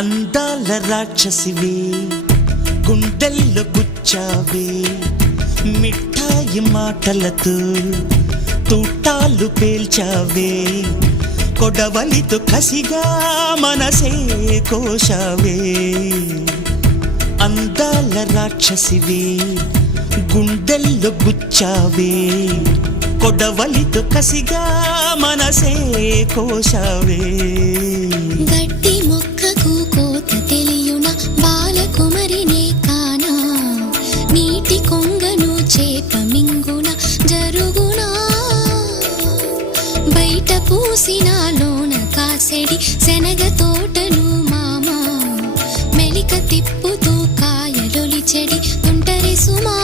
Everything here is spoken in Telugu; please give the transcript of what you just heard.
అందాల రాక్షసివే గుండెల్లో గుచ్చావే మిఠాయి మాటలతో తూటాలు పేల్చావే కొడవలితో కసిగా మనసే కోశావే అందాల రాక్షసివే గుండెల్లో గుచ్చావే కొడవలితో కసిగా మనసే కోశావే గట్టి మొక్కకు కోత తెలియున బాలకుమరినే కానా నీటి కొంగను చేప మింగున జరుగునా బయట పూసినాలోన కాసెడి శనగ తోటను మామా మెలిక తిప్పుతూ కాయలొలి చెడి తుంటరి సుమా